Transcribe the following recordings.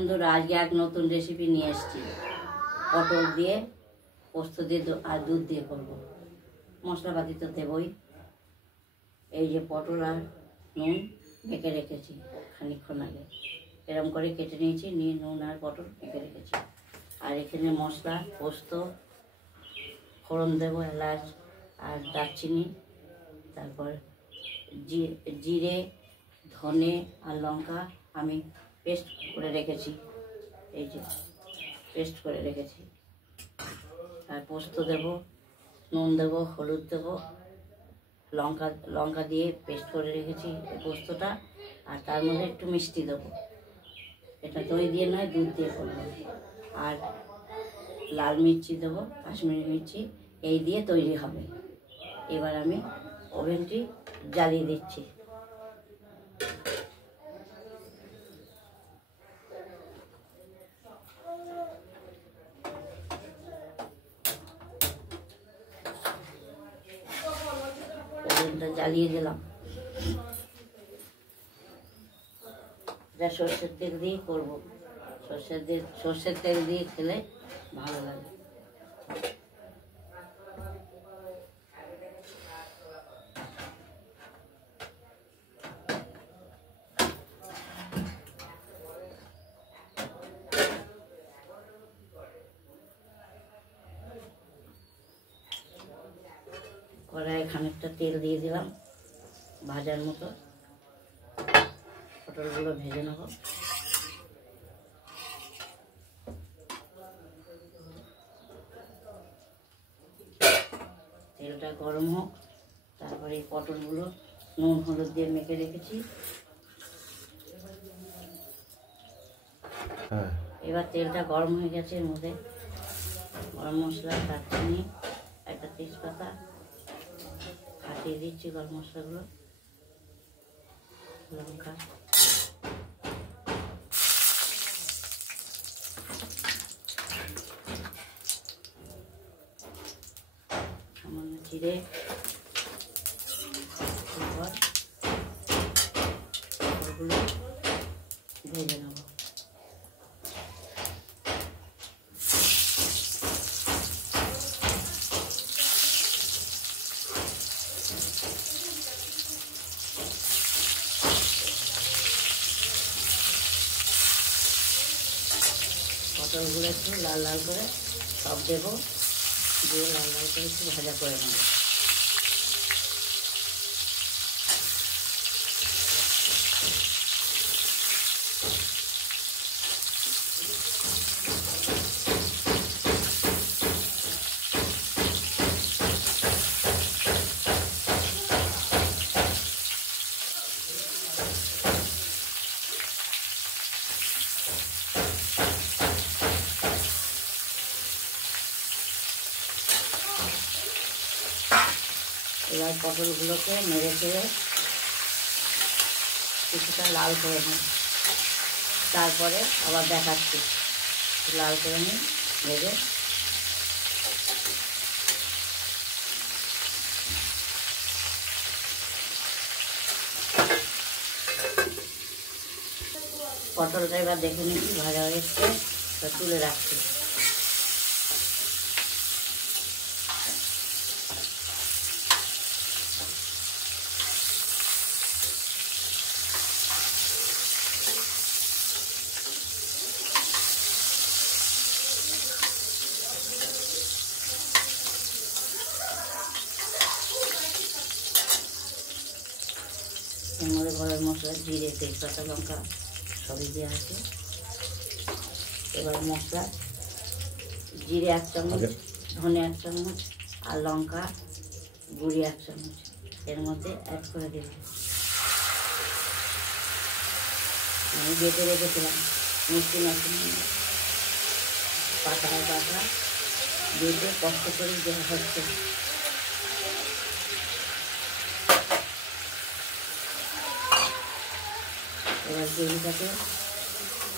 বন্ধুরা, আজকে এক নতুন রেসিপি নিয়ে এসেছি। পটল দিয়ে পোস্ত দিয়ে আর দুধ দিয়ে করবো। মশলাপাতি তো দেবই। এই যে পটল আর নুন মেখে রেখেছি খানিকক্ষণ আগে, এরকম করে কেটে নিয়েছি, নিয়ে নুন আর পটল মেখে রেখেছি। আর এখানে মশলা পোস্ত, ফোড়ন দেবো, এলাচ আর দারচিনি, তারপর জিরে, ধনে আর লঙ্কা আমি পেস্ট করে রেখেছি। এই যে পেস্ট করে রেখেছি। আর পোস্ত দেব, নুন দেব, হলুদ দেব, লঙ্কা দিয়ে পেস্ট করে রেখেছি এই পোস্তটা। আর তার মধ্যে একটু মিষ্টি দেবো। এটা দই দিয়ে নয়, দুধ দিয়ে করবো। আর লাল মির্চি দেবো, কাশ্মীরি মির্চি, এই দিয়ে তৈরি হবে। এবার আমি ওভেনটি জ্বালিয়ে দিচ্ছি। ওভেনটা জ্বালিয়ে দিলাম। এটা সর্ষের তেল দিয়ে করবো। সর্ষের তেল দিয়ে খেলে ভালো লাগে। কড়াইয়ে খানিকটা তেল দিয়ে দিলাম ভাজার মতো। পটলগুলো ভেজে নেব। তেলটা গরম হোক, তারপরে এই পটলগুলো নুন হলুদ দিয়ে মেখে রেখেছি। এবার তেলটা গরম হয়ে গেছে, এর মধ্যে গরম মশলা, দারচিনি, একটা তেজপাতা ফাটিয়ে দিচ্ছি। গরম মশলাগুলো, লঙ্কা, সামান্য জিরে, ওগুলো ভেজে নেব। পটলগুলো একটু লাল লাল করে সব দেবো, দিয়ে লাল লাল করে একটু ভাজা করে নেব। এবার পটলগুলোকে নেড়ে চেড়ে কিছুটা লাল করে নিই। তারপরে আবার দেখাচ্ছি, লাল করে নিই ভেজে। পটলটা এবার দেখে নিচ্ছি ভাজা হয়ে এসছে, তুলে রাখছি। এর মধ্যে গরম মশলা, জিরে, তেজপাতা, লঙ্কা সবই দেওয়া আছে। এবার মশলা, জিরে 1 চামচ, ধনে 1 চামচ আর লঙ্কা গুঁড়ি 1 চামচ এর মধ্যে অ্যাড করে দেব। আমি বেটে রেখেছিলাম মিষ্টি মশলা, পাতায় পাতা বেটে কষ্ট করে দেওয়া হচ্ছে। এবার গ্রেভিটাকে,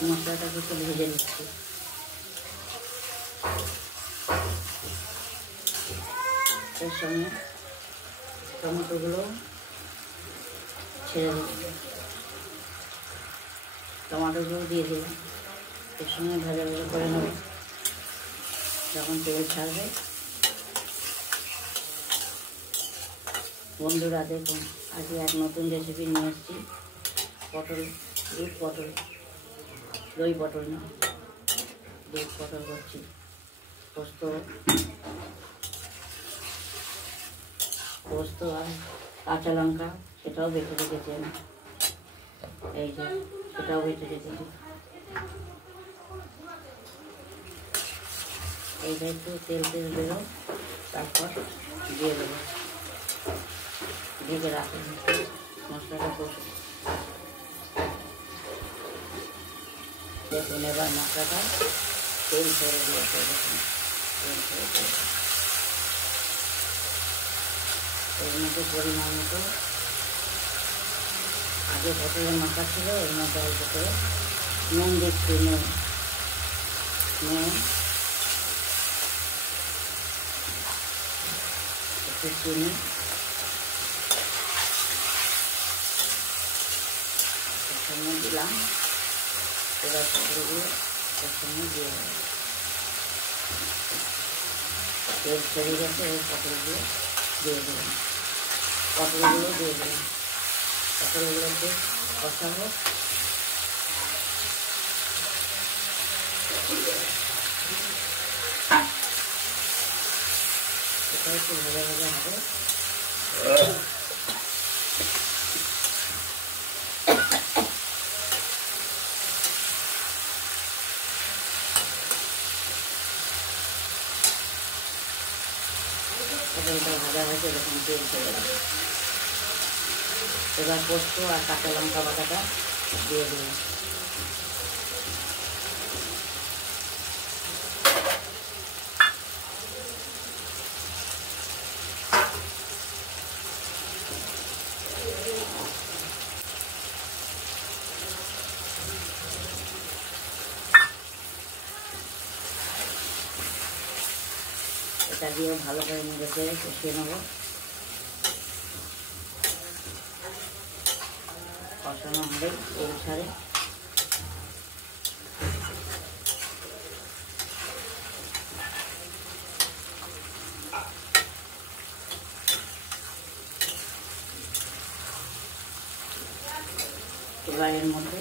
মশলাটাকে একটু ভেজে নিচ্ছি। এর সঙ্গে টমেটোগুলো ছেড়ে দেব, টমেটোগুলো দিয়ে দিলাম। এর সঙ্গে ভাজা ভাজা করে নেব। যখন তেল ছাড়বে, বন্ধুরা দেখুন আজকে এক নতুন রেসিপি নিয়ে এসেছি। পটল, দুধ পটল, দই পটল না, দুধ পটল করছি। পোস্ত আর কাঁচা লঙ্কা সেটাও বেটে রেখেছি আমি, এই যে সেটাও বেটে রেখেছি। এইটা একটু তেল বেরো, তারপর দিয়ে দেবো, ঢেকে রাখুন মশলাটা কষে। দেখুন এবার মশলাটা তেল ছেড়ে দিয়েছে, দেখুন তেল ছেড়ে দিয়েছে। এর মধ্যে পরিমাণ মতো আগে পটলের মাখা ছিল, এর মধ্যে অল্প করে নুন দিচ্ছি, নুন একটু চিনি, এর সঙ্গে দিলাম। এবার পটলগুলো এর সঙ্গে দিয়ে দেবো। তেল ছেড়ে গেছে, এবার পটলগুলো দিয়ে দিলাম। পটলগুলোকে কষাবো। এটা একটু ভাজা ভাজা হবে। পটলটা ভাজা ভাজা যখন তেল ছেড়ে যাবে, এবার পোস্ত আর কাঁচা লঙ্কা বাটাটা দিয়ে দিলাম। এটা দিয়েও ভালো করে নেড়ে চেড়ে কষিয়ে নেবো। কষানো হলে তেল ছাড়ে। এবার এর মধ্যে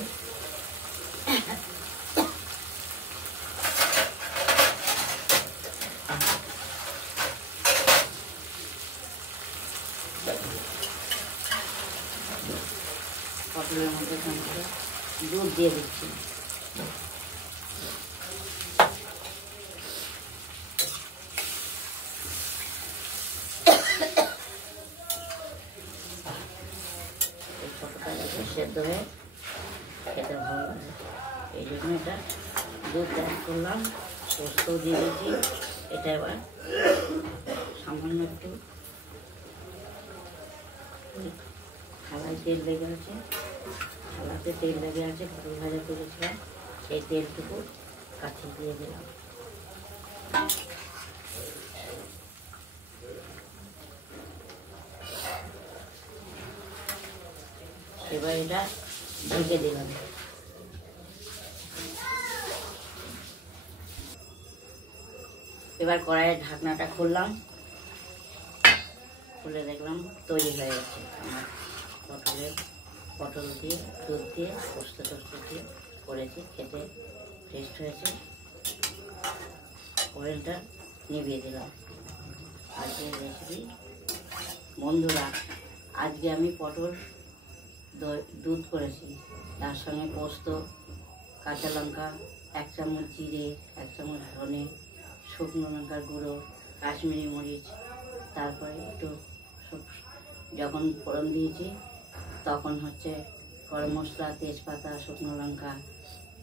পটলের মধ্যে খানিকটা দুধ দিয়ে দিচ্ছি। এই পটলটা যাতে সেদ্ধ হয়ে খেতে ভালো লাগে, এই জন্য এটা দুধ অ্যাড করলাম। পোস্ত দিয়ে দিয়েছি। এটা এবার সামান্য একটু থালায় তেল লেগে আছে, থালাতে তেল লেগে আছে, পটল ভাজা করেছিলাম, সেই তেলটুকু কাছে দিয়ে দিলাম। এবার এটা ঢেকে দিলাম। এবার কড়াইয়ের ঢাকনাটা খুললাম, খুলে দেখলাম তৈরি হয়ে গেছে আমার পটল দিয়ে দুধ দিয়ে পোস্ত দিয়ে করেছি, খেতে টেস্ট হয়েছে। ওভেনটা নিভিয়ে দিলাম। আজকের রেসিপি বন্ধুরা, আজকে আমি পটল দুধ করেছি, তার সঙ্গে পোস্ত, কাঁচা লঙ্কা, 1 চামচ জিরে, 1 চামচ ধনে, শুকনো লঙ্কার গুঁড়ো, কাশ্মীরি মরিচ, তারপরে একটু যখন ফোড়ন দিয়েছি তখন গরম মশলা, তেজপাতা, শুকনো লঙ্কা,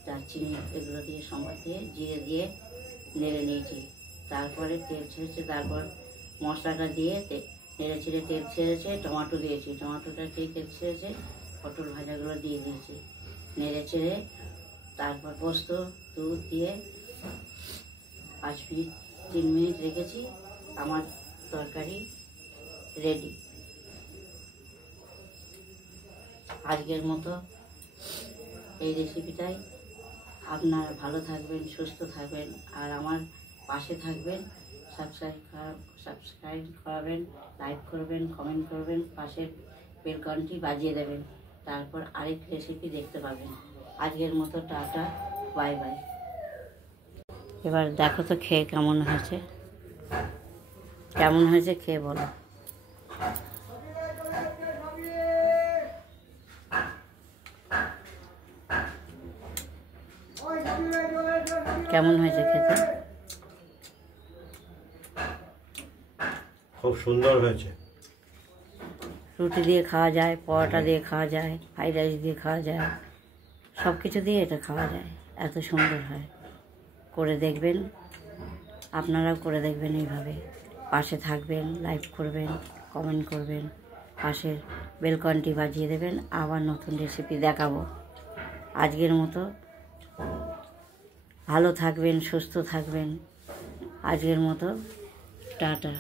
দারচিনি এগুলো দিয়ে সম্বাদ দিয়ে জিরে দিয়ে নেড়ে নিয়েছি। তারপরে তেল ছেড়েছে, তারপর মশলাটা দিয়ে নেড়ে ছেড়ে তেল ছেড়েছে, টমেটো দিয়েছি, টমেটোটা দিয়ে তেল ছেড়েছে, পটল ভাজাগুলো দিয়ে দিয়েছি, নেড়ে ছেড়ে তারপর পোস্ত দুধ দিয়ে 3 মিনিট রেখেছি। আমার তরকারি রেডি। আজকের মতো এই রেসিপিটাই আপনারা ভালো থাকবেন, সুস্থ থাকবেন, আর আমার পাশে থাকবেন। সাবস্ক্রাইব করাবেন, লাইক করবেন, কমেন্ট করবেন, পাশের বেল ঘন্টি বাজিয়ে দেবেন। তারপর আরেক রেসিপি দেখতে পাবেন। আজকের মতো টাটা, বাই বাই। এবার দেখো তো খেয়ে কেমন হয়েছে, কেমন হয়েছে খেয়ে বলো। কেমন হয়েছে খেতে? খুব সুন্দর হয়েছে। রুটি দিয়ে খাওয়া যায়, পরোটা দিয়ে খাওয়া যায়, ফ্রাইড রাইস দিয়ে খাওয়া যায়, সব কিছু দিয়ে এটা খাওয়া যায়। এত সুন্দর হয়। করে দেখবেন, আপনারাও করে দেখবেন এইভাবে। পাশে থাকবেন, লাইক করবেন, কমেন্ট করবেন, পাশের বেলকনটি বাজিয়ে দেবেন। আবার নতুন রেসিপি দেখাবো। আজকের মতো ভালো থাকবেন, সুস্থ থাকবেন। আজকের মতো টাটা।